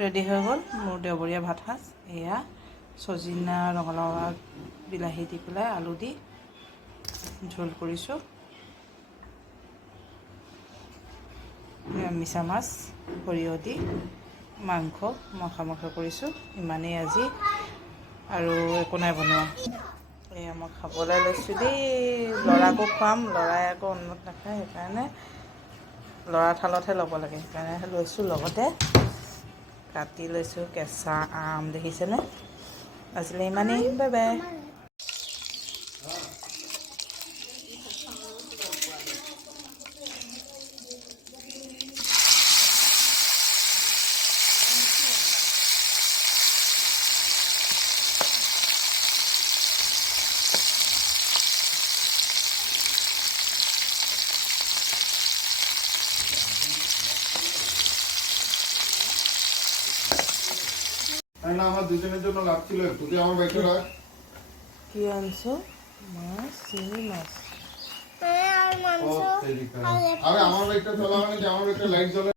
Ready হৈ গ'ল মোৰ দেওবৰীয়া ভাত সাজ। এয়া চজিনা ৰঙালাও আগ বিলাহী দি পেলাই আলু দি ঝোল কৰিছোঁ। মিছা মাছ সৰিয়হ দি মাংস মখা কৰিছোঁ। ইমানেই আজি, আৰু একো নাই বনোৱা। এয়া মই খাবলৈ লৈছোঁ দেই। ল'ৰাকো খুৱাম, ল'ৰাই আকৌ অন্নত নাখায়, সেইকাৰণে ল'ৰা থালতহে ল'ব লাগে, সেইকাৰণে লৈছোঁ। লগতে কাটি লৈছোঁ কেঁচা আম, দেখিছেনে? আজিলৈ ইমানেই, বাই বাই। না আমার দুজনের জন্য লাগছিল একটু, তুই আমার বাইকটা রাখ। কি আনছো? মাছ, চিংড়ি মাছ। আরে আমার বাইকটা চলা মানে যে আমার বাইকটা লাইট জ্বলে।